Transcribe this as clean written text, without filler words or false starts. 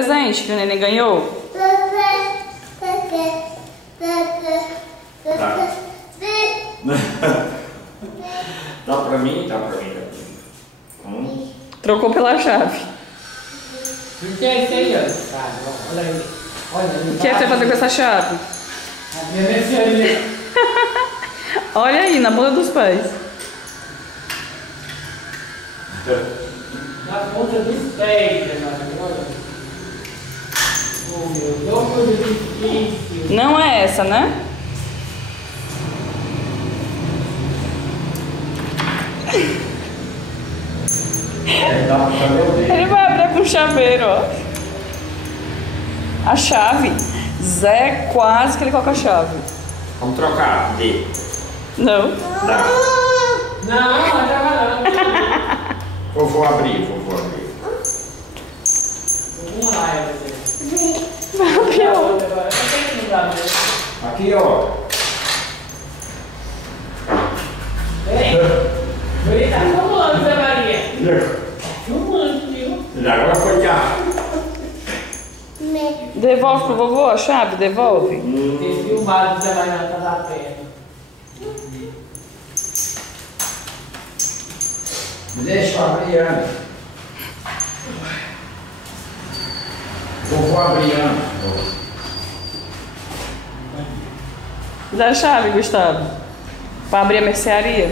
Presente que o neném ganhou? Tá. Dá pra mim, dá pra mim. Trocou pela chave. O que é isso aí, ó? Olha aí. Olha aí. O que é que você vai fazer com essa chave? A minha mercearia. Olha aí, na bunda dos pés. Na ponta dos pés, olha. Oh, meu Deus, coisa difícil. Não é essa, né? Ele vai abrir com chaveiro, ó. A chave. Zé quase que ele coloca a chave. Vamos trocar, D. Não. Dá. Não, não joga não. Vou abrir. Vamos lá, você. Vai abrir a outra. Agora, eu não dá, né? Aqui, ó. Ei, ele tá filmando, Zé Maria. Filmando, viu? Agora foi já. Devolve pro vovô a chave, devolve. Tem filmado, Zé Maria tá da perna. Deixa eu abrir, Ana. Vou abrir, Ana. Dá a chave, Gustavo. Pra abrir a mercearia.